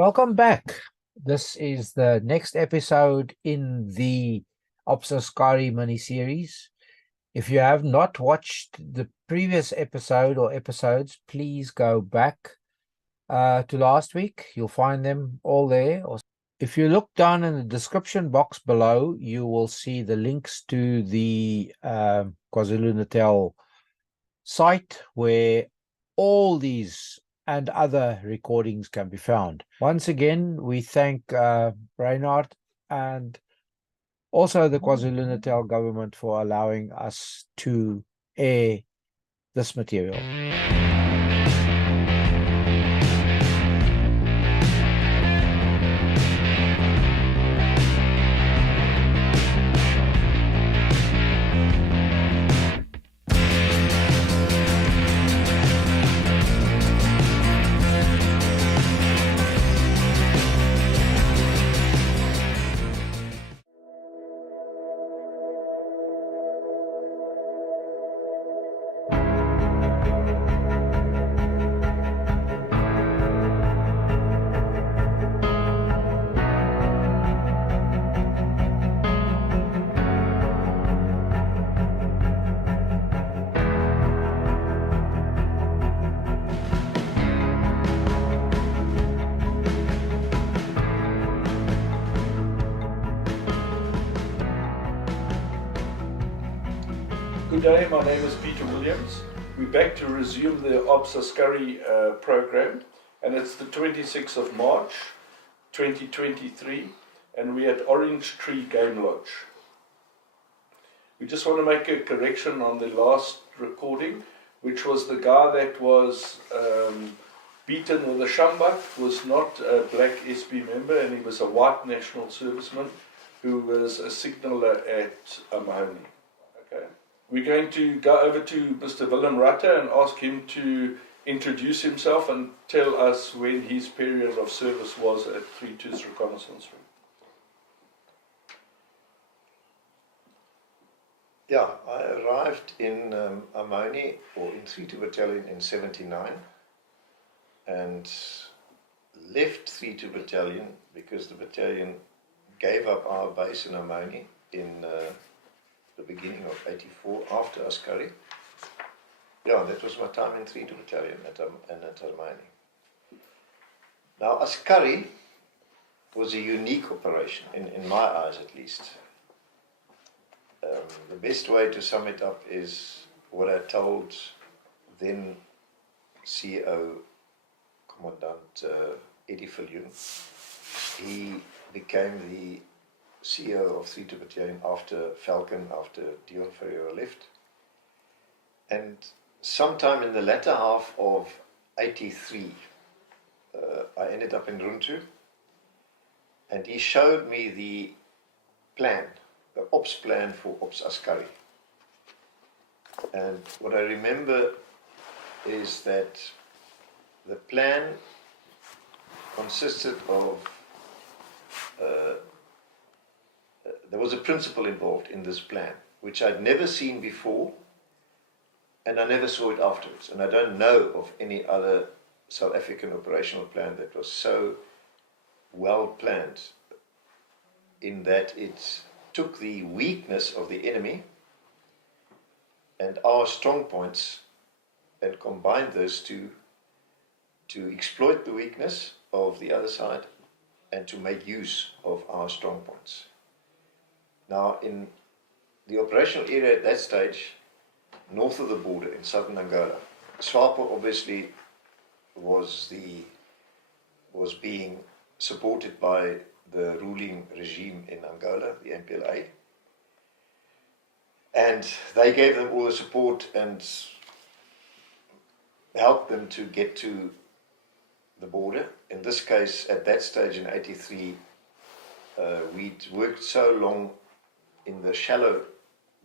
Welcome back. This is the next episode in the Askari mini-series. If you have not watched the previous episode or episodes, please go back to last week. You'll find them all there. Or if you look down in the description box below, you will see the links to the KwaZulu-Natal site where all these and other recordings can be found. Once again, we thank Reinhard and also the KwaZulu-Natal government for allowing us to air this material. Good day, my name is Peter Williams. We're back to resume the Askari program, and it's the 26th of March 2023, and we're at Orange Tree Game Lodge. We just want to make a correction on the last recording, which was the guy that was beaten with a shambak was not a black SB member, and he was a white national serviceman who was a signaller at Mahoney. Okay. We're going to go over to Mr. Willem Rutter and ask him to introduce himself and tell us when his period of service was at 32's reconnaissance room. Yeah, I arrived in Amoni, or in 32 Battalion in 79, and left 32 Battalion because the battalion gave up our base in Amoni in the beginning of 84 after Askari. Yeah, that was my time in 32 Battalion at Amoni. Now, Askari was a unique operation, in my eyes at least. The best way to sum it up is what I told then CEO Commandant Eddie Viljoen. He became the CEO of 32 Battalion after Falcon, after Dion Ferreira left. And sometime in the latter half of 83, I ended up in Runtu, and he showed me the plan, the ops plan for Ops Askari. And what I remember is that the plan consisted of there was a principle involved in this plan, which I'd never seen before, and I never saw it afterwards. And I don't know of any other South African operational plan that was so well planned, in that it took the weakness of the enemy and our strong points and combined those two to exploit the weakness of the other side and to make use of our strong points. Now, in the operational area at that stage, north of the border in southern Angola, SWAPO obviously was being supported by the ruling regime in Angola, the MPLA, and they gave them all the support and helped them to get to the border. In this case, at that stage in 83, we'd worked so long in the shallow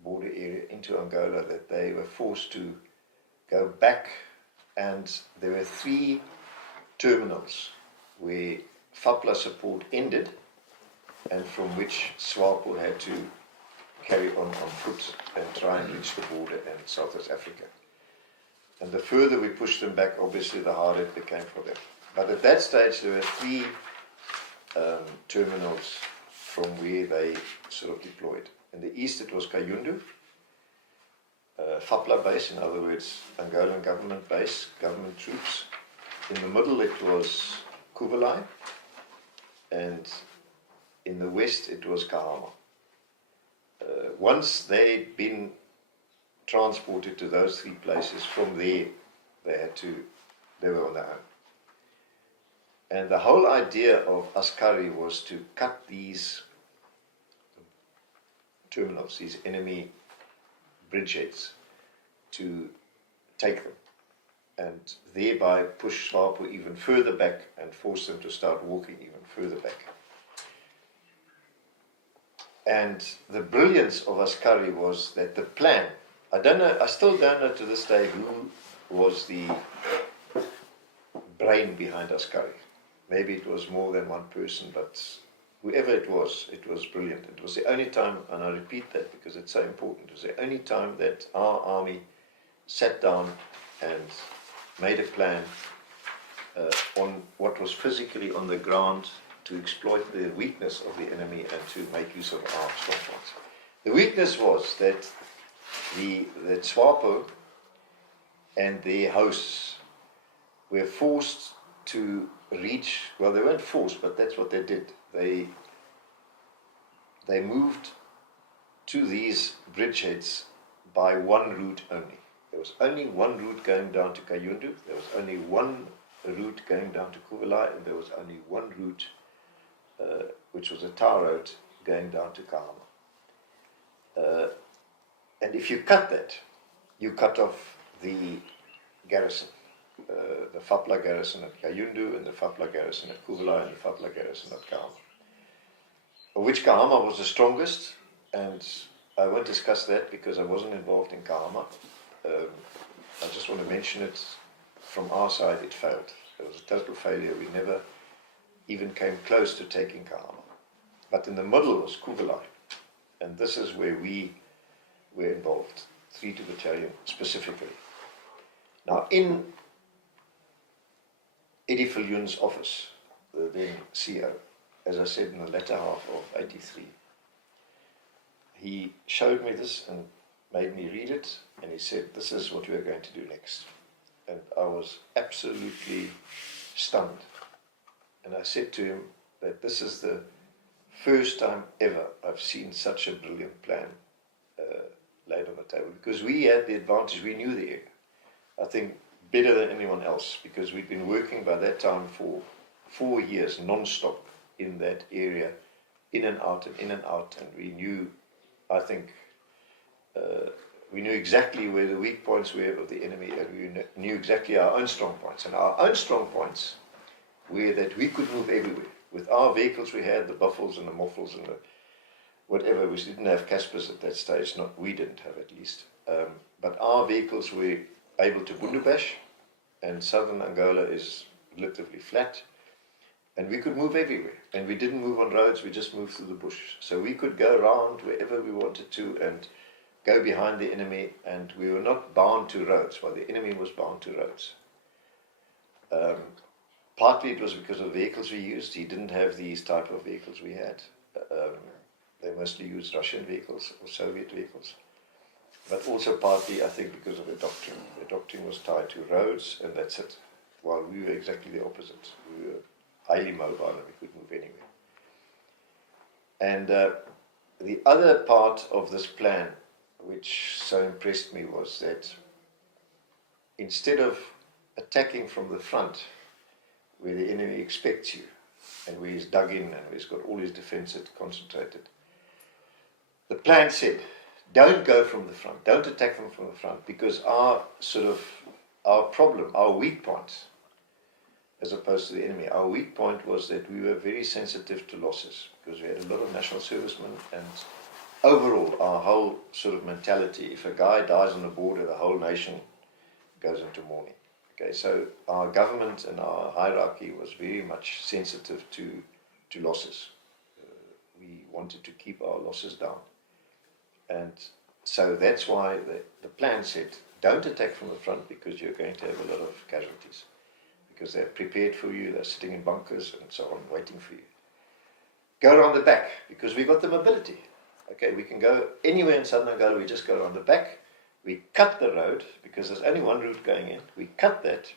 border area into Angola that they were forced to go back, and there were 3 terminals where FAPLA support ended and from which SWAPO had to carry on foot and try and reach the border in South Africa. And the further we pushed them back, obviously the harder it became for them. But at that stage, there were three terminals from where they sort of deployed. In the east, it was Kayundu, FAPLA base, in other words, Angolan government base, government troops. In the middle, it was Kuvelai, and in the west, it was Kahama. Once they'd been transported to those three places, from there, they were on their own. And the whole idea of Askari was to cut these terminals, these enemy bridgeheads, to take them, and thereby push SWAPO even further back and force them to start walking even further back. And the brilliance of Askari was that the plan, I still don't know to this day who was the brain behind Askari. Maybe it was more than one person, but whoever it was brilliant. It was the only time, and I repeat that because it's so important, it was the only time that our army sat down and made a plan on what was physically on the ground to exploit the weakness of the enemy and to make use of our strong points. The weakness was that that SWAPO and their hosts were forced to reach, well, they weren't forced, but that's what they did. They moved to these bridgeheads by one route only. There was only one route going down to Kayundu, there was only one route going down to Kuvelai, and there was only one route, which was a tar road, going down to Kahama. And if you cut that, you cut off the garrison. The FAPLA garrison at Kayundu, and the FAPLA garrison at Kuvelai, and the FAPLA garrison at Kahama. Of which Kahama was the strongest, and I won't discuss that because I wasn't involved in Kahama. I just want to mention it. From our side, it failed. It was a total failure. We never even came close to taking Kahama. But in the middle was Kuvelai, and this is where we were involved, 32 Battalion specifically. Now, in Eddie Viljoen's office, the then CO, as I said, in the latter half of '83, he showed me this and made me read it, and he said, this is what we are going to do next. And I was absolutely stunned. And I said to him that this is the first time ever I've seen such a brilliant plan laid on the table, because we had the advantage, we knew the area, I think better than anyone else, because we'd been working by that time for 4 years non-stop in that area, in and out, and we knew, I think, we knew exactly where the weak points were of the enemy, and we knew exactly our own strong points. And our own strong points were that we could move everywhere. With our vehicles, we had the Buffles and the Moffles and the whatever. We didn't have Caspers at that stage, not we didn't have at least. But our vehicles were able to bundubash, and southern Angola is relatively flat, and we could move everywhere. And we didn't move on roads, we just moved through the bush. So we could go around wherever we wanted to and go behind the enemy, and we were not bound to roads, while the enemy was bound to roads. Partly it was because of the vehicles we used. He didn't have these type of vehicles we had. They mostly used Russian vehicles or Soviet vehicles. But also partly, I think, because of the doctrine. The doctrine was tied to roads, and that's it. While we were exactly the opposite. We were highly mobile and we could move anywhere. And the other part of this plan, which so impressed me, was that instead of attacking from the front, where the enemy expects you, and where he's dug in and where he's got all his defences concentrated, the plan said, don't go from the front, don't attack them from the front, because our problem, our weak point, as opposed to the enemy, our weak point was that we were very sensitive to losses, because we had a lot of national servicemen, and overall, our whole sort of mentality, if a guy dies on the border, the whole nation goes into mourning. Okay, so our government and our hierarchy was very much sensitive to losses. We wanted to keep our losses down. And so that's why the plan said, don't attack from the front, because you're going to have a lot of casualties. because they're prepared for you, they're sitting in bunkers and so on, waiting for you. Go around the back, because we've got the mobility. Okay, we can go anywhere in southern Angola, we just go around the back, we cut the road, because there's only one route going in, we cut that,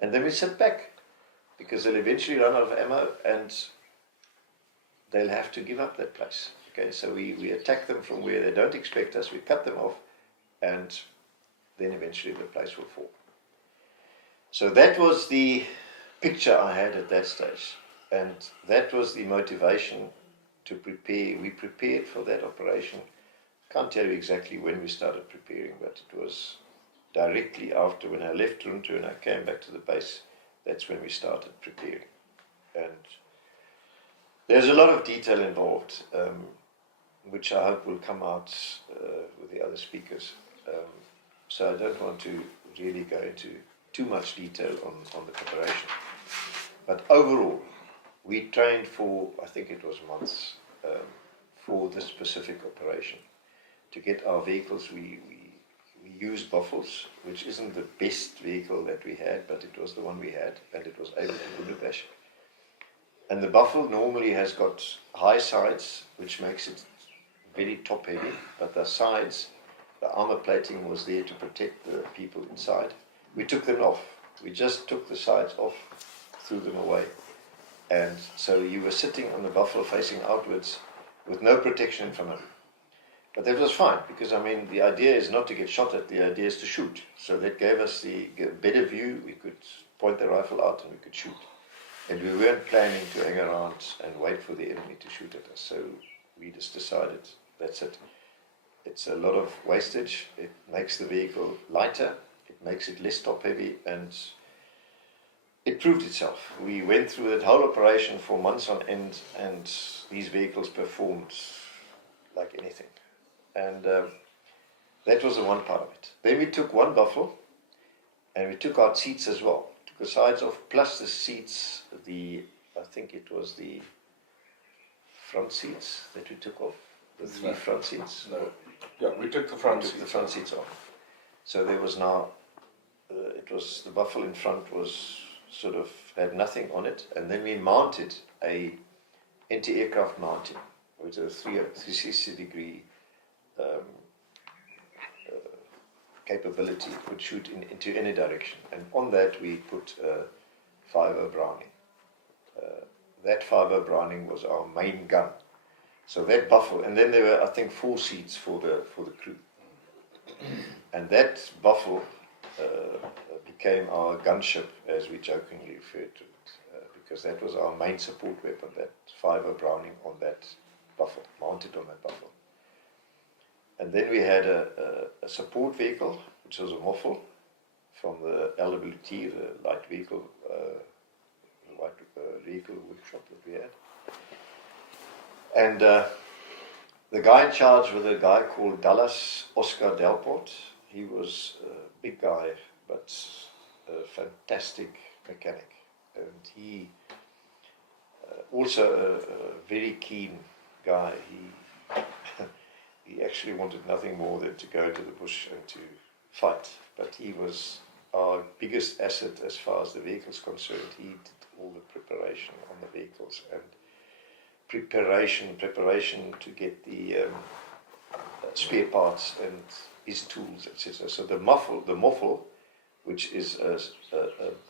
and then we sit back, because they'll eventually run out of ammo and they'll have to give up that place. Okay, so we attack them from where they don't expect us, we cut them off, and then eventually the place will fall. So that was the picture I had at that stage, and that was the motivation to prepare. We prepared for that operation. Can't tell you exactly when we started preparing, but it was directly after when I left Runtu and I came back to the base. That's when we started preparing. And there's a lot of detail involved, which I hope will come out with the other speakers. So I don't want to really go into too much detail on the preparation. But overall, we trained for, I think it was months, for this specific operation. To get our vehicles, we used Buffels, which isn't the best vehicle that we had, but it was the one we had, and it was able to do bash. And the Buffel normally has got high sides, which makes it very top heavy, but the sides, the armor plating was there to protect the people inside. We took them off. We just took the sides off, threw them away. And so you were sitting on the Buffel facing outwards with no protection in front of you. But that was fine, because I mean, the idea is not to get shot at, the idea is to shoot. So that gave us the better view. We could point the rifle out and we could shoot. And we weren't planning to hang around and wait for the enemy to shoot at us. So we just decided, that's it. It's a lot of wastage. It makes the vehicle lighter. It makes it less top heavy, and it proved itself. We went through that whole operation for months on end, and these vehicles performed like anything. And that was the one part of it. Then we took one Buffel, and we took out seats as well. Took the sides off, plus the seats, I think it was the front seats that we took off. The three front seats. No. Yeah, we took the front seats. The front seats off. So there was now, it was the Buffel in front was sort of had nothing on it, and then we mounted a anti-aircraft mounting, which is a 360-degree capability. It could shoot into any direction, and on that we put 5.0 Browning. That 5.0 Browning was our main gun. So that Buffel, and then there were, I think, 4 seats for the crew. And that Buffel became our gunship, as we jokingly referred to it, because that was our main support weapon, that 5.0 Browning on that Buffel, mounted on that Buffel. And then we had a support vehicle, which was a Moffel from the LWT, the light vehicle workshop that we had. And the guy in charge was a guy called Dallas Oscar Delport. He was a big guy, but a fantastic mechanic. And he also a very keen guy. He actually wanted nothing more than to go to the bush and to fight. But he was our biggest asset as far as the vehicle's concerned. He did all the preparation on the vehicles, and preparation to get the spare parts and his tools, etc. So the Moffel, which is a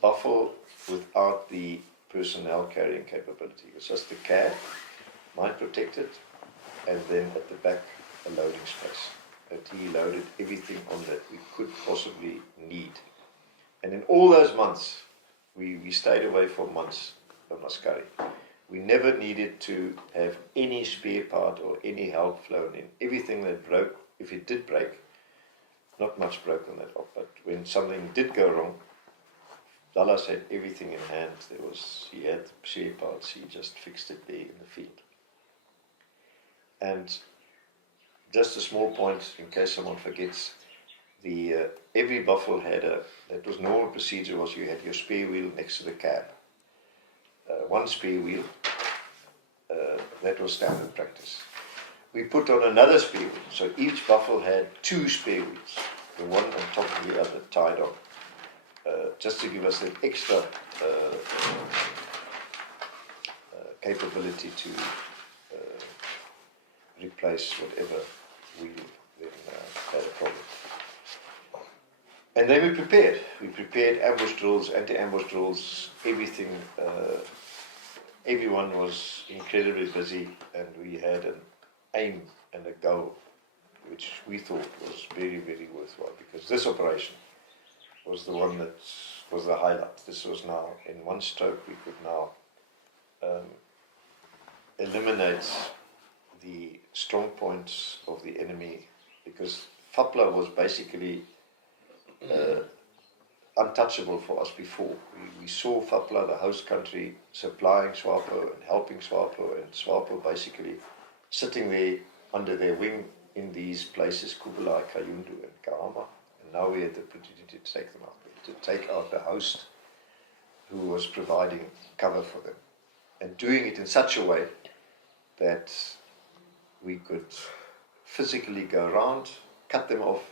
Buffel without the personnel carrying capability. It's just the cab, mine protected, and then at the back a loading space. And he loaded everything on that we could possibly need. And in all those months, we stayed away for months from Askari. We never needed to have any spare part or any help flown in. Everything that broke, if it did break, not much broke on that op, but when something did go wrong, Dallas had everything in hand. He had the spare parts, he just fixed it there in the field. And just a small point, in case someone forgets, every Buffel had that was normal procedure, was you had your spare wheel next to the cab. One spare wheel, that was standard practice. We put on another spare wheel, so each Buffel had 2 spare wheels, the one on top of the other tied on. just to give us an extra capability to replace whatever we then had a problem. And then we prepared. We prepared ambush drills, anti-ambush drills, everything. Everyone was incredibly busy, and we had an aim and a goal, which we thought was very, very worthwhile, because this operation was the one that was the highlight. This was now, in one stroke, we could now eliminate the strong points of the enemy, because Fapla was basically untouchable for us before. We saw Fapla, the host country, supplying SWAPO and helping SWAPO, and SWAPO basically sitting there under their wing in these places, Kublai, Kayundu and Kahama. And now we had the opportunity to take them out, to take out the host who was providing cover for them, and doing it in such a way that we could physically go around, cut them off,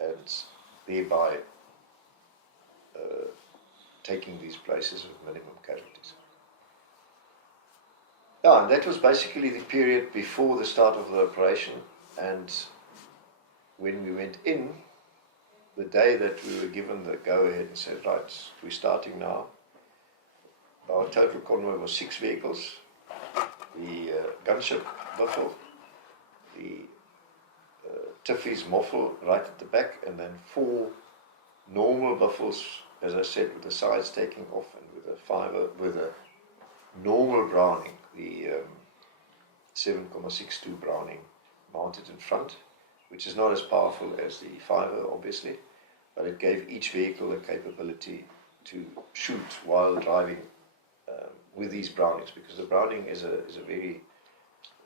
and thereby taking these places with minimum casualties. Yeah, and that was basically the period before the start of the operation. And when we went in, the day that we were given the go-ahead and said, right, we're starting now, our total convoy was 6 vehicles, the gunship Buffel, the Tiffy's Moffel right at the back, and then 4 normal Buffels, as I said, with the sides taking off, and with a fiver, with a normal Browning, the 7.62 Browning mounted in front, which is not as powerful as the fiver, obviously, but it gave each vehicle the capability to shoot while driving with these Brownings, because the Browning is a very,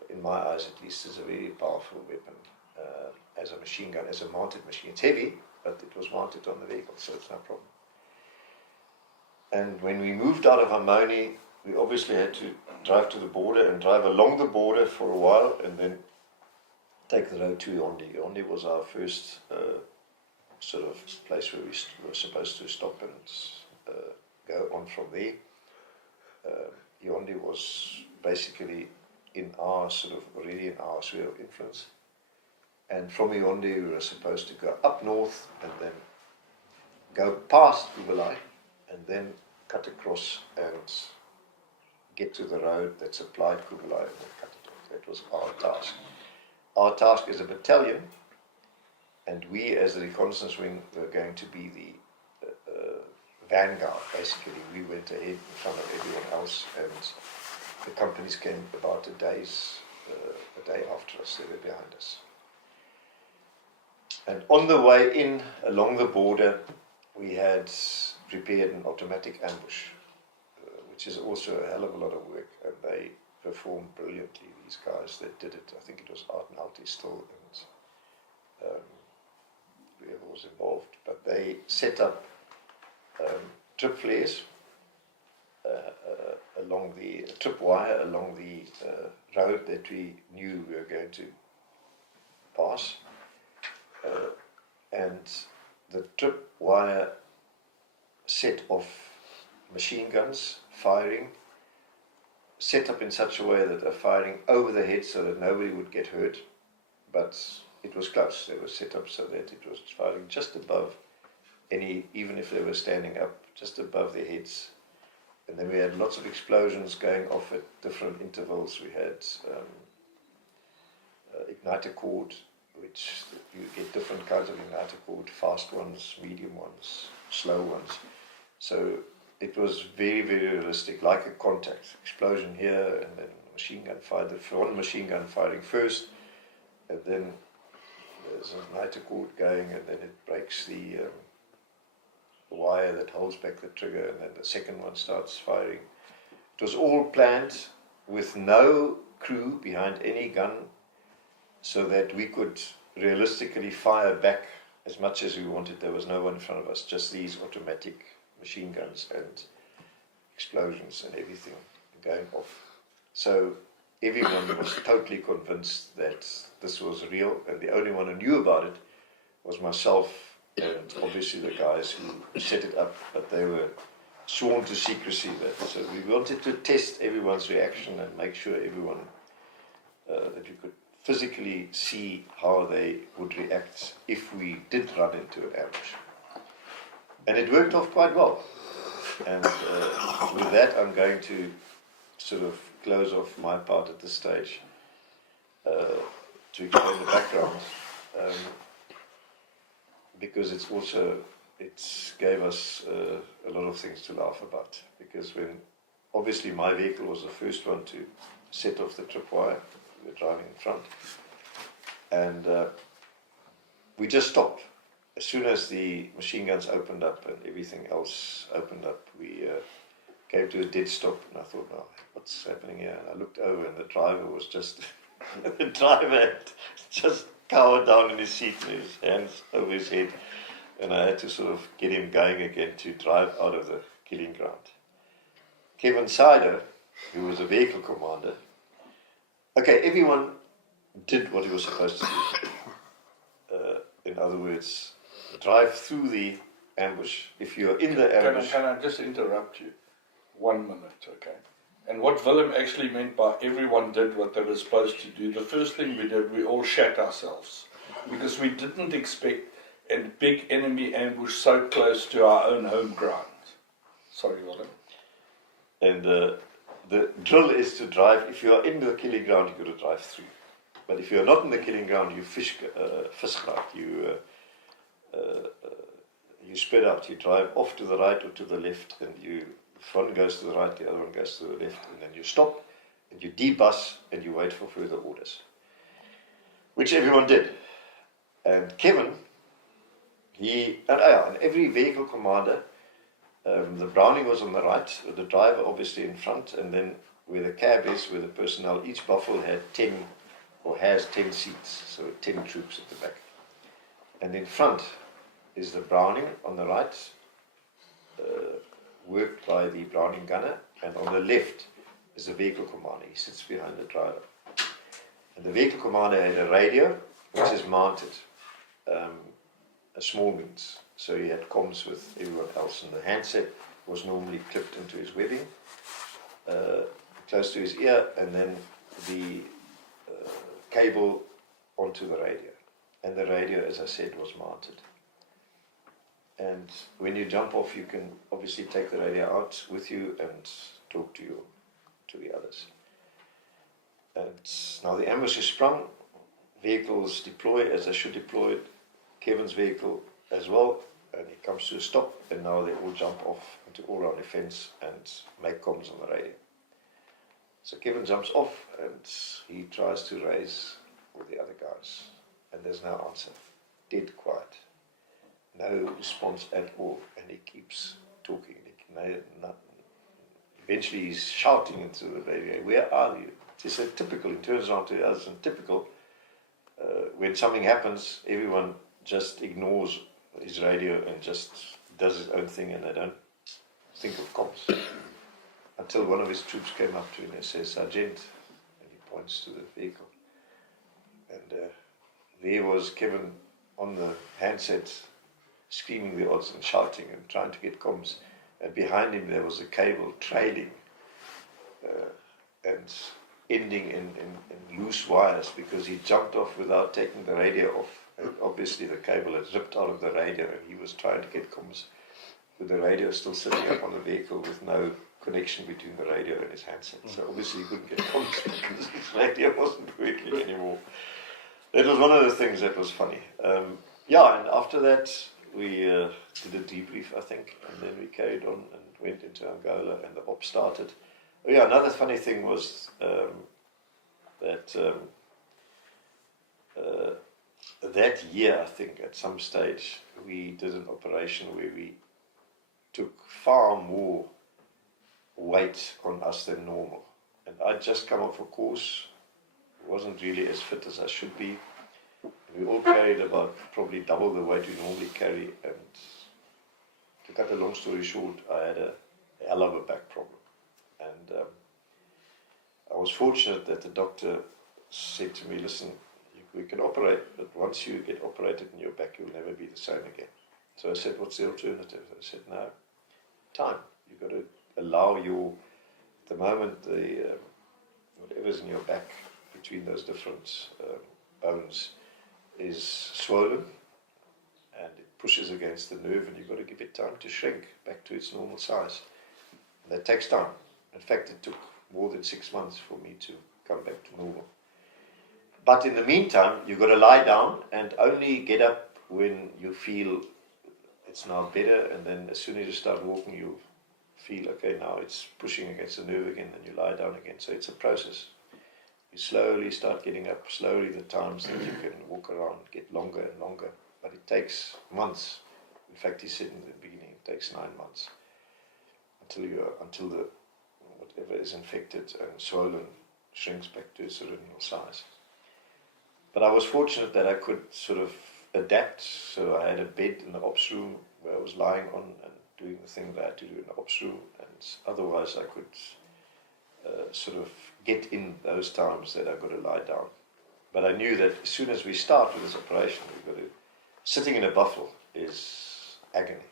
in my eyes at least, is a very powerful weapon as a machine gun, as a mounted machine. It's heavy, but it was mounted on the vehicle, so it's no problem. And when we moved out of Harmony, we obviously had to drive to the border and drive along the border for a while, and then take the road to Yondi. Yondi was our first sort of place where we were supposed to stop and go on from there. Yondi was basically in our sort of, already in our sphere of influence. And from Yondi we were supposed to go up north and then go past Kublai and then cut across and get to the road that supplied Kublai and then cut it off. That was our task. Our task as a battalion, and we as the reconnaissance wing were going to be the vanguard, basically. We went ahead in front of everyone else, and the companies came about a day after us. They were behind us. And on the way in, along the border, we had prepared an automatic ambush, which is also a hell of a lot of work, and they performed brilliantly, these guys that did it. I think it was Art and Alti still, and whoever was involved, but they set up trip flares along the trip wire along the road that we knew we were going to pass, and the trip wire set off machine guns firing, set up in such a way that they're firing over the head so that nobody would get hurt, but it was close. They were set up so that it was firing just above any, even if they were standing up, just above their heads. And then we had lots of explosions going off at different intervals. We had igniter cord, which you get different kinds of igniter cord, fast ones, medium ones, slow ones. So it was very, very realistic, like a contact. Explosion here, and then machine gun fire, the front machine gun firing first, and then there's an igniter cord going, and then it breaks the wire that holds back the trigger, and then the second one starts firing. It was all planned with no crew behind any gun, so that we could realistically fire back as much as we wanted. There was no one in front of us, just these automatic machine guns and explosions and everything going off. So everyone was totally convinced that this was real, and the only one who knew about it was myself and obviously the guys who set it up, but they were sworn to secrecy. So we wanted to test everyone's reaction and make sure everyone, that you could physically see how they would react if we did run into an ambush. And it worked off quite well. And with that, I'm going to sort of close off my part at this stage to explain the background, because it's gave us a lot of things to laugh about. Because when obviously my vehicle was the first one to set off the tripwire, we were driving in front, and we just stopped. As soon as the machine guns opened up and everything else opened up, we came to a dead stop, and I thought, "No, what's happening here?" And I looked over, and the driver was just the driver had just cowered down in his seat with his hands over his head, and I had to sort of get him going again to drive out of the killing ground. Kevin Sider, who was a vehicle commander, okay, everyone did what he was supposed to do. In other words, drive through the ambush. If you're in the ambush... Can I just interrupt you? 1 minute, okay? And what Willem actually meant by everyone did what they were supposed to do, the first thing we did, we all shat ourselves. Because we didn't expect a big enemy ambush so close to our own home ground. Sorry, Willem. And the drill is to drive, if you are in the killing ground, you've got to drive through. But if you're not in the killing ground, you visgraag, you spread out, you drive off to the right or to the left, and one goes to the right, the other one goes to the left, and then you stop, and you debus, and you wait for further orders. Which everyone did. And Kevin, and every vehicle commander, the Browning was on the right, the driver obviously in front, and then where the cab is, where the personnel, each buffle had 10 or has 10 seats, so 10 troops at the back. And in front is the Browning on the right, worked by the Browning gunner, and on the left is the vehicle commander. He sits behind the driver. And the vehicle commander had a radio, which is mounted, a small means. So he had comms with everyone else, and the handset was normally clipped into his webbing, close to his ear, and then the cable onto the radio. And the radio, as I said, was mounted. And when you jump off, you can obviously take the radio out with you and talk to the others. And now the ambush is sprung, vehicles deploy as they should deploy, Kevin's vehicle as well, and he comes to a stop, and now they all jump off into all-round defense and make comms on the radio. So Kevin jumps off, and he tries to raise all the other guys, and there's no answer. Dead quiet. No response at all, and he keeps talking. Eventually he's shouting into the radio, "Where are you?" He said, typical, he turns around to the others, and typical, when something happens, everyone just ignores his radio and just does his own thing, and they don't think of comms. Until one of his troops came up to him and says, "Sergeant," and he points to the vehicle. And there was Kevin on the handset, screaming the odds and shouting and trying to get comms. And behind him there was a cable trailing and ending in loose wires, because he jumped off without taking the radio off. And obviously the cable had ripped out of the radio, and he was trying to get comms with the radio still sitting up on the vehicle with no connection between the radio and his handset. So obviously he couldn't get comms because his radio wasn't working anymore. That was one of the things that was funny. And after that we did a debrief, I think, and then we carried on and went into Angola, and the op started. Another funny thing was that year, I think, at some stage, we did an operation where we took far more weight on us than normal. And I'd just come off a course, wasn't really as fit as I should be. We all carried about probably double the weight we normally carry, and to cut a long story short, I had a hell of a back problem. And I was fortunate that the doctor said to me, "Listen, we can operate, but once you get operated in your back, you'll never be the same again." So I said, what's the alternative? I said, no, time. You've got to allow the moment whatever's in your back between those different bones is swollen and it pushes against the nerve, and you've got to give it time to shrink back to its normal size. And that takes time. In fact, it took more than 6 months for me to come back to normal. But in the meantime, you've got to lie down and only get up when you feel it's now better, and then as soon as you start walking, you feel, okay, now it's pushing against the nerve again, and you lie down again. So it's a process. You slowly start getting up, slowly the times that you can walk around get longer and longer. But it takes months. In fact, he said in the beginning, it takes 9 months until the whatever is infected and swollen shrinks back to its original size. But I was fortunate that I could sort of adapt. So I had a bed in the ops room where I was lying on and doing the thing that I had to do in the ops room, and otherwise I could sort of get in those times that I've got to lie down. But I knew that as soon as we start with this operation, we've got to, sitting in a buffle is agony.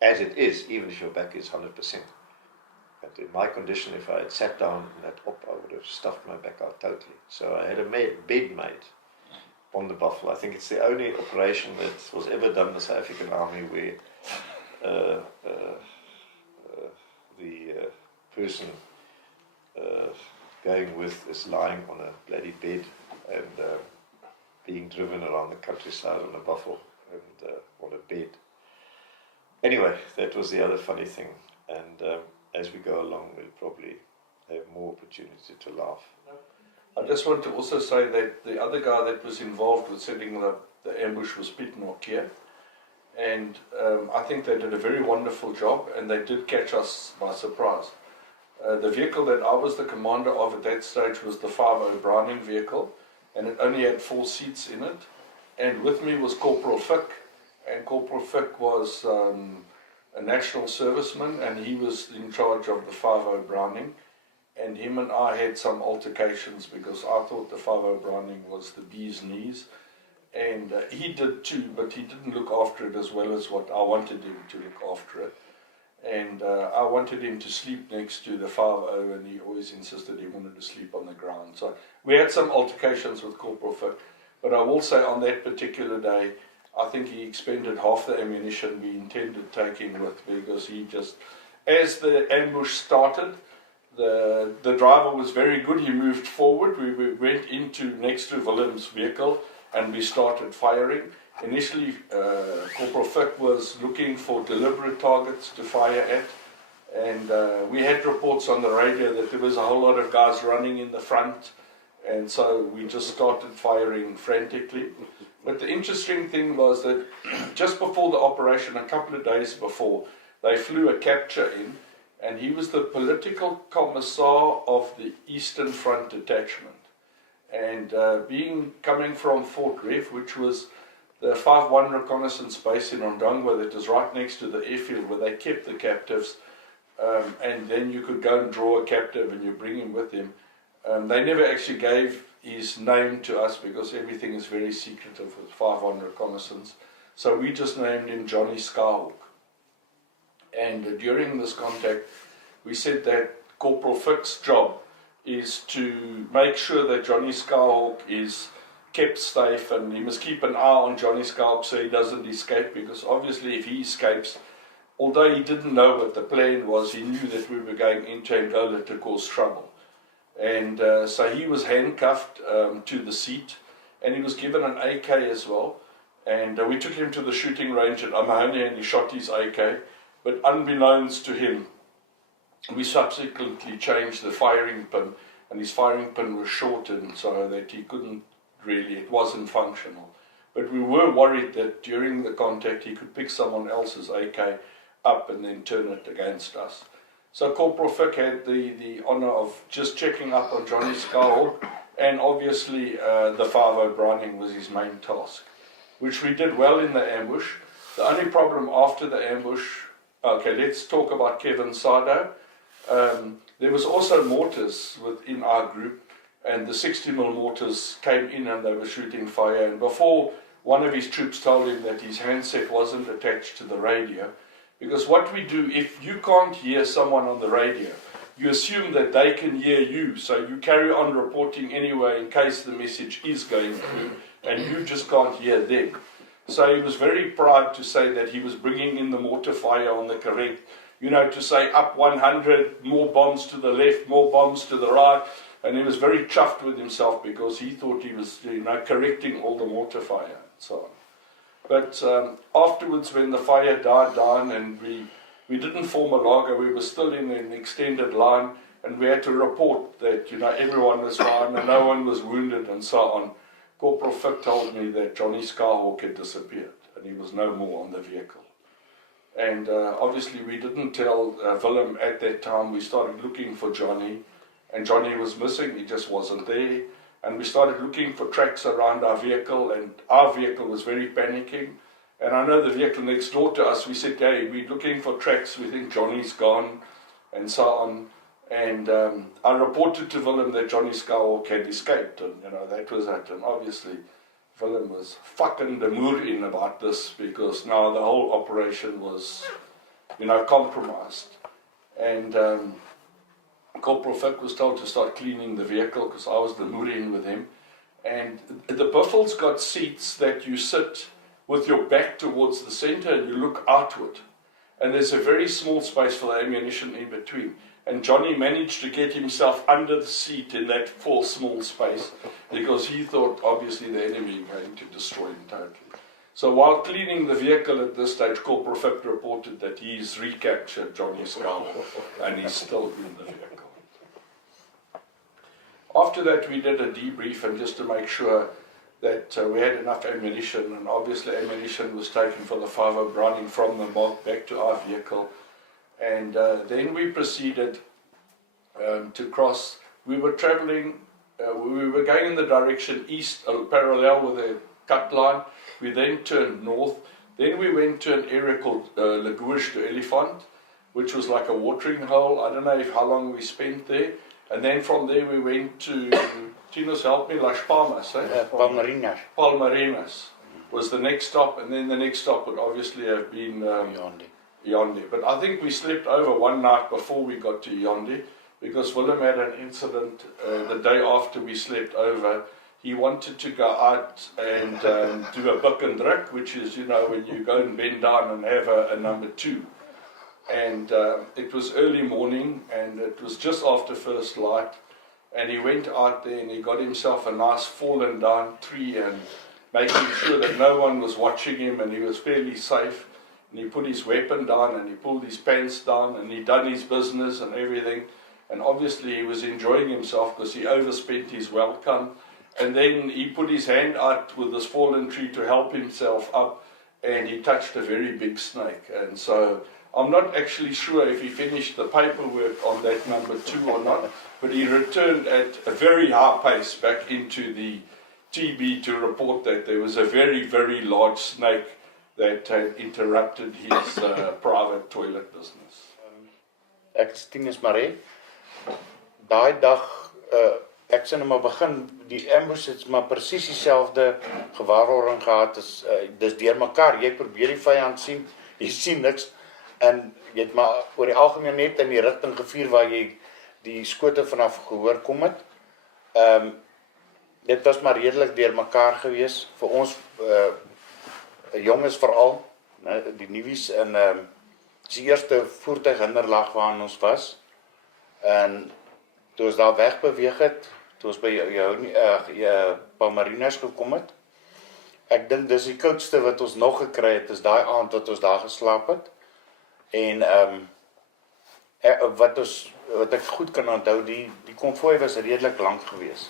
As it is, even if your back is 100%. But in my condition, if I had sat down in that op, I would have stuffed my back out totally. So I had a bed made on the buffle. I think it's the only operation that was ever done in the South African Army where the person going with is lying on a bloody bed and being driven around the countryside on a buffle and on a bed. Anyway, that was the other funny thing, and as we go along, we'll probably have more opportunity to laugh. I just want to also say that the other guy that was involved with setting up the ambush was Piet Norkier, and I think they did a very wonderful job, and they did catch us by surprise. The vehicle that I was the commander of at that stage was the 5.0 Browning vehicle, and it only had 4 seats in it, and with me was Corporal Fick, and Corporal Fick was a national serviceman, and he was in charge of the 5.0 Browning, and him and I had some altercations because I thought the 5.0 Browning was the bee's knees, and he did too, but he didn't look after it as well as what I wanted him to look after it. And I wanted him to sleep next to the 5.0, and he always insisted he wanted to sleep on the ground. So we had some altercations with Corporal Fick, but I will say on that particular day, I think he expended half the ammunition we intended taking with, because he just, as the ambush started, the driver was very good. He moved forward. We went into next to Willem's vehicle and we started firing. Initially, Corporal Fick was looking for deliberate targets to fire at, and we had reports on the radio that there was a whole lot of guys running in the front, and so we just started firing frantically. But the interesting thing was that just before the operation, a couple of days before, they flew a capture in, and he was the political commissar of the Eastern Front Detachment. And coming from Fort Reef, which was the 5.1 reconnaissance base in Ondangwa that is right next to the airfield where they kept the captives, and then you could go and draw a captive and you bring him with him. They never actually gave his name to us because everything is very secretive with 5.1 reconnaissance. So we just named him Johnny Skyhawk. And during this contact, we said that Corporal Fick's job is to make sure that Johnny Skyhawk is kept safe, and he must keep an eye on Johnny Skyhawk so he doesn't escape, because obviously if he escapes, although he didn't know what the plan was, he knew that we were going into Angola to cause trouble. And so he was handcuffed to the seat, and he was given an AK as well. And we took him to the shooting range at Amahone, and he shot his AK. But unbeknownst to him, we subsequently changed the firing pin, and his firing pin was shortened so that he couldn't really, it wasn't functional. But we were worried that during the contact he could pick someone else's AK up and then turn it against us. So Corporal Fick had the honour of just checking up on Johnny Skyhawk, and obviously the 5.0 Browning was his main task, which we did well in the ambush. The only problem after the ambush, okay, let's talk about Kevin Sado. There was also mortars within our group, and the 60mm mortars came in and they were shooting fire, and before one of his troops told him that his handset wasn't attached to the radio. Because what we do, if you can't hear someone on the radio, you assume that they can hear you, so you carry on reporting anyway in case the message is going through, and you just can't hear them. So he was very proud to say that he was bringing in the mortar fire on the correct, to say up 100, more bombs to the left, more bombs to the right, and he was very chuffed with himself because he thought he was, correcting all the mortar fire and so on. But afterwards, when the fire died down and we didn't form a laager, we were still in an extended line, and we had to report that everyone was fine and no one was wounded and so on. Corporal Fick told me that Johnny Skyhawk had disappeared and he was no more on the vehicle. And obviously we didn't tell Willem at that time. We started looking for Johnny, and Johnny was missing, he just wasn't there. And we started looking for tracks around our vehicle, and our vehicle was very panicking. And I know the vehicle next door to us, we said, hey, we're looking for tracks, we think Johnny's gone, and so on. And I reported to Willem that Johnny Skyhawk had escaped, and that was it. And obviously Willem was fucking the mood in about this, because now the whole operation was, compromised. And Corporal Fick was told to start cleaning the vehicle because I was the mood-in with him. And the buffels got seats that you sit with your back towards the center and you look outward. And there's a very small space for the ammunition in between. And Johnny managed to get himself under the seat in that small space because he thought obviously the enemy was going to destroy him totally. So while cleaning the vehicle at this stage, Corporal Fick reported that he's recaptured Johnny Skyhawk and he's still in the vehicle. After that, we did a debrief, and just to make sure that we had enough ammunition, and obviously ammunition was taken for the 5 Browning from the mark back to our vehicle. And then we proceeded to cross. We were traveling, we were going in the direction east, parallel with the cut line. We then turned north. Then we went to an area called Lagouche de Elephant, which was like a watering hole. I don't know how long we spent there. And then from there we went to, Tinos, help me, Las Palmas, eh? Palmarinas. Palmarinas was the next stop, and then the next stop would obviously have been Yonde. But I think we slept over one night before we got to Yonde, because Willem had an incident the day after we slept over. He wanted to go out and do a buck and druk, which is, when you go and bend down and have a number 2. And it was early morning, and it was just after first light, and he went out there and he got himself a nice fallen down tree, and making sure that no one was watching him and he was fairly safe. And he put his weapon down and he pulled his pants down and he done his business and everything. And obviously he was enjoying himself because he overspent his welcome. And then he put his hand out with this fallen tree to help himself up, and he touched a very big snake. And so I'm not actually sure if he finished the paperwork on that number 2 or not, but he returned at a very high pace back into the TB to report that there was a very, very large snake that had interrupted his private toilet business. Ek is Tinus Marie. Daai dag, ek sê nou maar begin, die ambush het maar presies dieselfde gewaarwording gehad as, dis deur mekaar, jy probeer die vyand sien, jy sien niks, en jy het maar oor die algemeen net in die rigting gevuur waar jy die skote vanaf gehoor kom het. Dit was maar redelik deur mekaar gewees, vir ons jonges veral, die nuwies, en die eerste voertuig hinderlaag waarin ons was, en toe ons daar wegbeweeg het, toe ons by Palmarinas gekom het, ek dink dis die koudste wat ons nog gekry het, is daai aand wat ons daar geslaap het, en wat ek goed kan onthou, die konvooi was redelik lank gewees,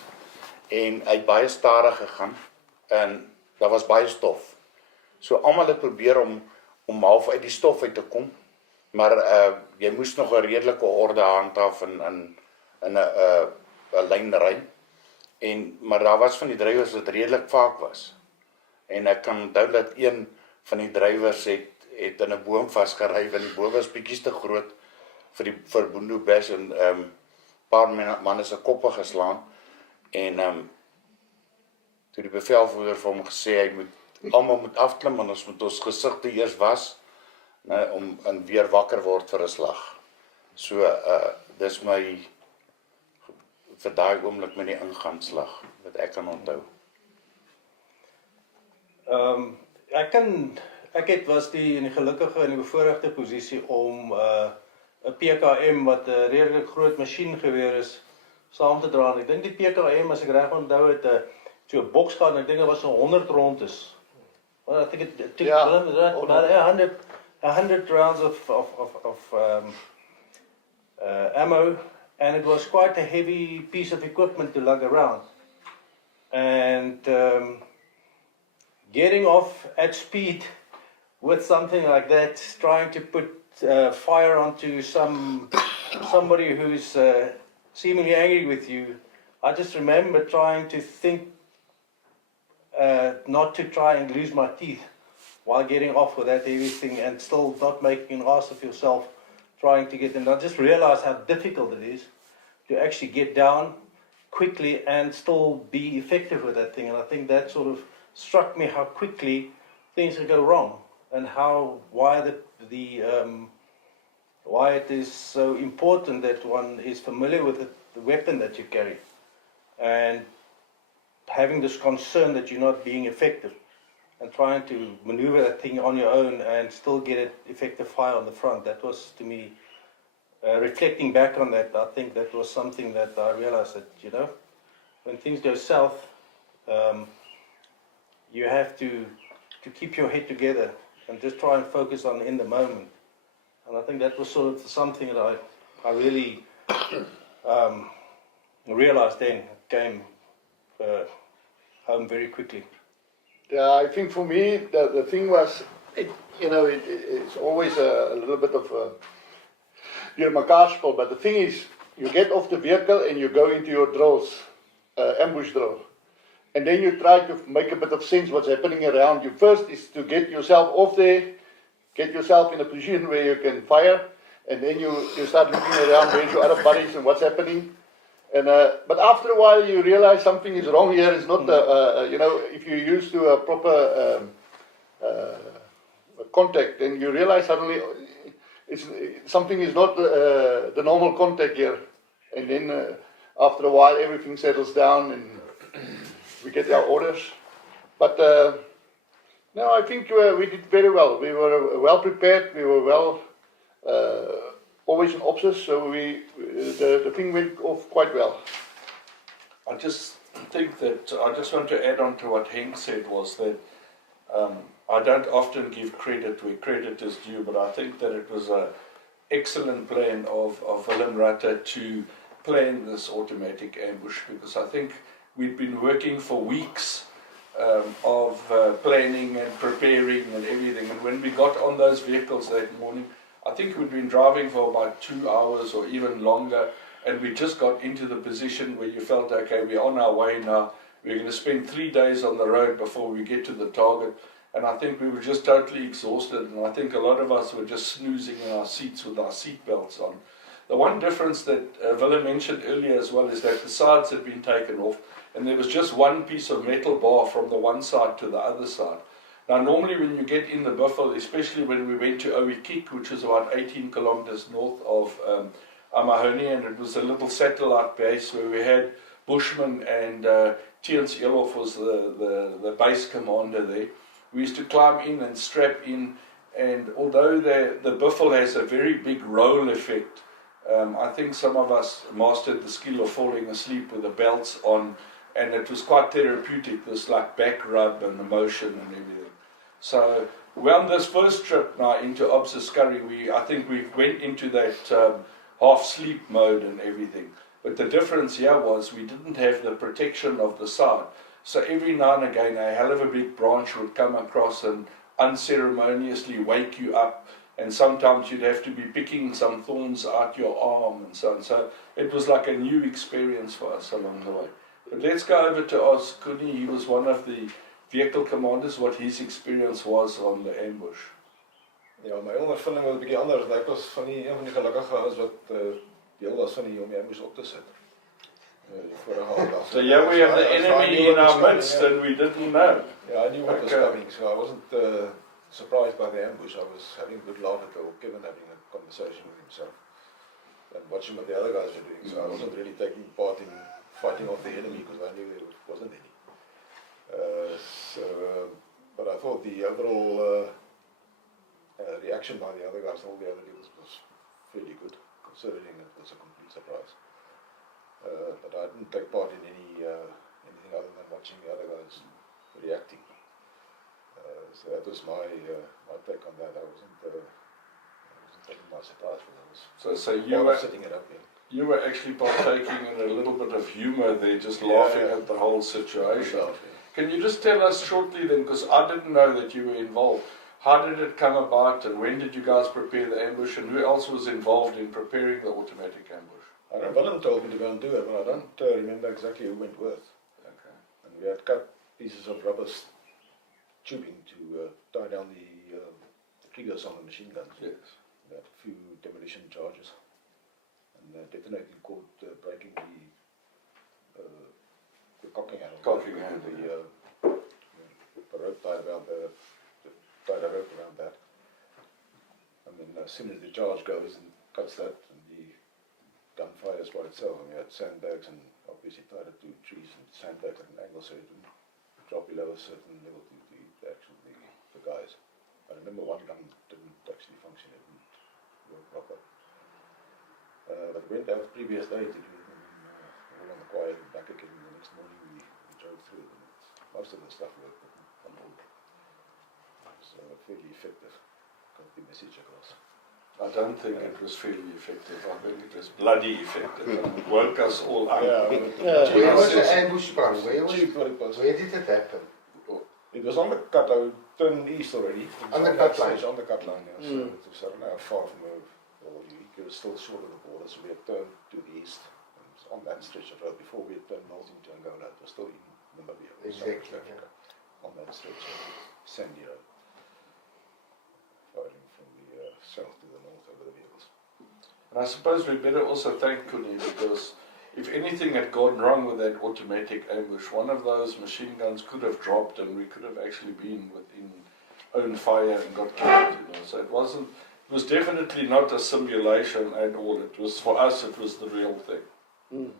en hy het baie stadig gegaan, en daar was baie stof, so almal het probeer om half uit die stof uit te kom, maar jy moes nog 'n redelike orde handhaaf in 'n lyn ry, maar daar was van die drywers wat redelik vaak was, en ek kan onthou dat een van die drywers het in 'n boom vasgery, want die boom was bietjie te groot vir Boendo Bash, en paar manne se koppe geslaan, en toe die bevelvoerder vir hom gesê, hy moet almal moet afklim en ons moet ons gesigte eers was, en weer wakker word vir 'n slag. So, dis my, vir daai oomblik met die ingangsslag, wat ek kan onthou. Ek was in die gelukkige en die bevoorregte posisie om 'n PKM wat 'n redelik groot masjiengeweer is, saam te dra. En ek dink die PKM, as ek reg onthou het, so 'n boks gehad, en ek dink dit was so 100 rondes. Well, I think it took about 100 rounds of ammo, and it was quite a heavy piece of equipment to lug around. And getting off at speed with something like that, trying to put fire onto somebody who's seemingly angry with you, I just remember trying to think not to try and lose my teeth while getting off with that heavy thing and still not making an ass of yourself trying to get them. I just realized how difficult it is to actually get down quickly and still be effective with that thing. And I think that sort of struck me how quickly things can go wrong, and why it is so important that one is familiar with the weapon that you carry, and having this concern that you're not being effective, and trying to maneuver that thing on your own and still get it effective fire on the front. That was, to me, reflecting back on that, I think that was something that I realized that, when things go south, you have to keep your head together and just try and focus on in the moment. And I think that was sort of something that I really realized then, came home very quickly. Yeah, I think for me, the thing was, it's always a little bit of a mekaar spel, but the thing is, you get off the vehicle and you go into your drills, ambush drill. And then you try to make a bit of sense what's happening around you. First is to get yourself off there, get yourself in a position where you can fire, and then you start looking around, where's your other buddies and what's happening. And but after a while you realize something is wrong here. It's not, if you're used to a proper contact, then you realize suddenly something is not the normal contact here. And then after a while everything settles down and we get our orders. But no, I think we did very well. We were well prepared. We were well, always in options, so the thing went off quite well. I just think that I just want to add on to what Henk said, was that I don't often give credit where credit is due, but I think that it was an excellent plan of Willem Rutte to plan this automatic ambush, because I think we'd been working for weeks of planning and preparing and everything, and when we got on those vehicles that morning, I think we'd been driving for about 2 hours or even longer, and we just got into the position where you felt, okay, we're on our way now, we're going to spend 3 days on the road before we get to the target. And I think we were just totally exhausted, and I think a lot of us were just snoozing in our seats with our seat belts on. The one difference that Willem mentioned earlier as well is that the sides had been taken off, and there was just one piece of metal bar from the one side to the other side. Now normally when you get in the buffalo, especially when we went to Oekik, which is about 18 kilometers north of Amahoni, and it was a little satellite base where we had Bushman and Tiens Elof was the base commander there. We used to climb in and strap in, and although the buffalo has a very big roll effect, I think some of us mastered the skill of falling asleep with the belts on, and it was quite therapeutic, this like back rub and the motion and everything. So on this first trip now into Askari, I think we went into that half sleep mode and everything. But the difference here was we didn't have the protection of the side. So every now and again a hell of a big branch would come across and unceremoniously wake you up, and sometimes you'd have to be picking some thorns out your arm and so on. So it was like a new experience for us along the way. But let's go over to Askari. He was one of the vehicle commanders, what his experience was on the ambush. Ja, my ondervinding was 'n bietjie anders. Ek was een van die gelukkige ouens wat deel was van die om die ambush op te sit. For a whole lot. So here we have the enemy in our midst and we didn't know. Yeah, I knew what was Okay. coming, so I wasn't surprised by the ambush. I was having a good laugh at Kevin having a conversation with himself and watching what the other guys were doing. So I wasn't really taking part in fighting off the enemy because I knew there wasn't any. But I thought the overall reaction by the other guys, all the other leaders, was fairly good, considering it was a complete surprise. But I didn't take part in anything other than watching the other guys reacting. So that was my take on that. I wasn't taking my surprise, but I was So you part were of setting it up. Yeah. you were actually partaking in a little bit of humour there, just Yeah, laughing yeah. at the whole situation. Yeah. Can you just tell us shortly then, because I didn't know that you were involved, how did it come about and when did you guys prepare the ambush and who else was involved in preparing the automatic ambush? I know Willem told me to go and do it, but I don't remember exactly who went with. Okay. And we had cut pieces of rubber tubing to tie down the triggers on the machine guns. Yes. We had a few demolition charges and detonating cord breaking the cocking handle. Cocking handle, The rope tied around tied a rope around that. And then as soon as the charge goes and cuts that, and the gun fires by itself, and we had sandbags and obviously tied it to trees and sandbags at an angle so it wouldn't drop below a certain level to the guys. I remember one gun didn't actually function, it didn't work proper. But we went out the previous day to do it, and all on the quiet and back again the next morning we drove through it, and most of the stuff worked, but not all. So fairly effective, got the message across. I don't think it was fairly effective. I think it was bloody effective. It woke us all up. Where was the ambush from? Where did it happen? It was on the cut line, turned east already. On the that cut line? stage, on the cut line, yeah. So it was, I don't know how far from where it was still short of the border, so we had turned to the east. And it was on that stretch of road before we had turned north into Angola. It was still in Namibia, South Exactly, Africa, on that stretch of sandy road. Firing from the south to the north over the vehicles. And I suppose we better also thank Kuni because if anything had gone wrong with that automatic ambush, one of those machine guns could have dropped and we could have actually been within own fire and got killed. So it was definitely not a simulation at all. It was, for us, it was the real thing.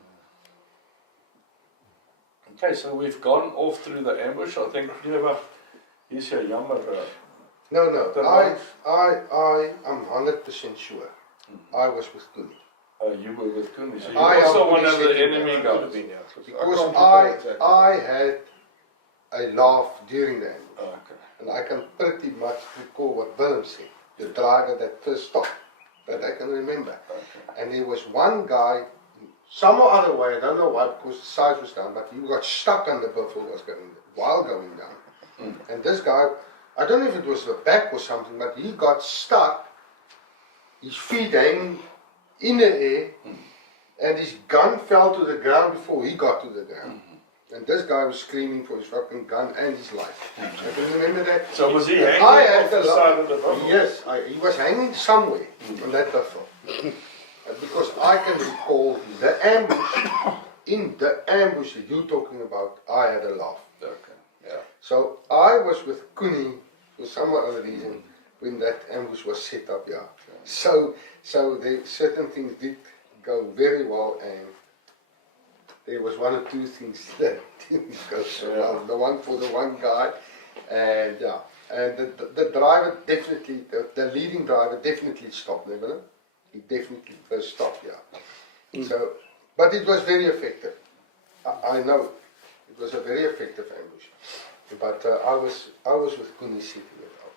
Okay, so we've gone off through the ambush. I think, here's your jammer. No, The I am 100% sure. I was with Kuni. You were with Kuni. So you I were also am one of the pretty enemy Could have guys. been, yeah. Because can't recall I had a laugh during the ambush. Okay. And I can pretty much recall what Willem said, the driver that first stopped. That I can remember. Okay. And there was one guy, some other way, I don't know why, because the size was down, but he got stuck on the buffalo while going down. And this guy, I don't know if it was the back or something, but he got stuck, his feet hanging in the air, and his gun fell to the ground before he got to the ground. And this guy was screaming for his fucking gun and his life. I can remember that. So was he And hanging I had off the the side of the buffalo? Yes, he was hanging somewhere on that buffalo. Because I can recall the ambush, in the ambush that you're talking about, I had a laugh. Okay. Yeah. So I was with Kuni for some other reason when that ambush was set up, yeah. So the certain things did go very well, and there was one or two things that didn't go so well. The one for the one guy, and yeah, and the driver definitely, the leading driver definitely stopped, never. He definitely first stopped, yeah. So, but it was very effective. I know it was a very effective ambush. But I was with Kuni setting it up.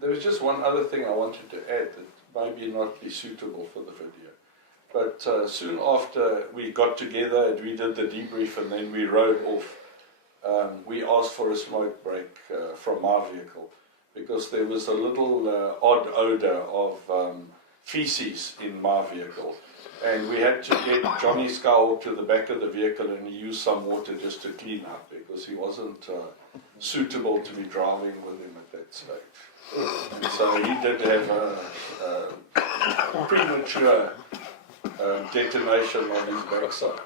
There was just one other thing I wanted to add that maybe not be suitable for the video. But soon after we got together and we did the debrief and then we rode off, we asked for a smoke break from my vehicle because there was a little odd odor of feces in my vehicle. And we had to get Johnny Scowl to the back of the vehicle and he used some water just to clean up because he wasn't suitable to be driving with him at that stage. So he did have a premature detonation on his backside.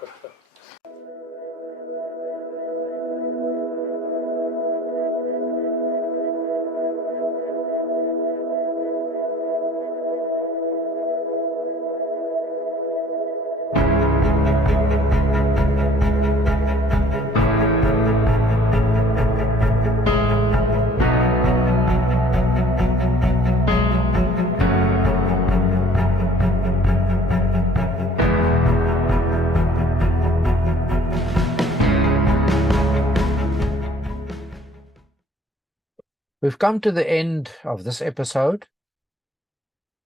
We've come to the end of this episode.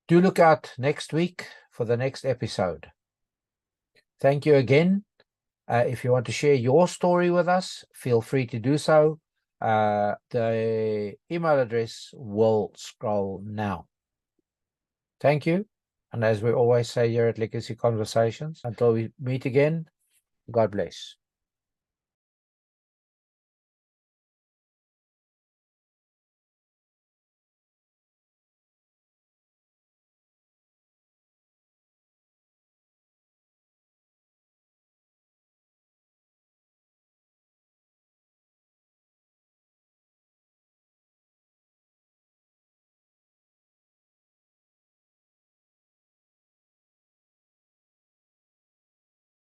Do look out next week for the next episode. Thank you again. If you want to share your story with us, feel free to do so. The email address will scroll now. Thank you. And as we always say here at Legacy Conversations, until we meet again, God bless.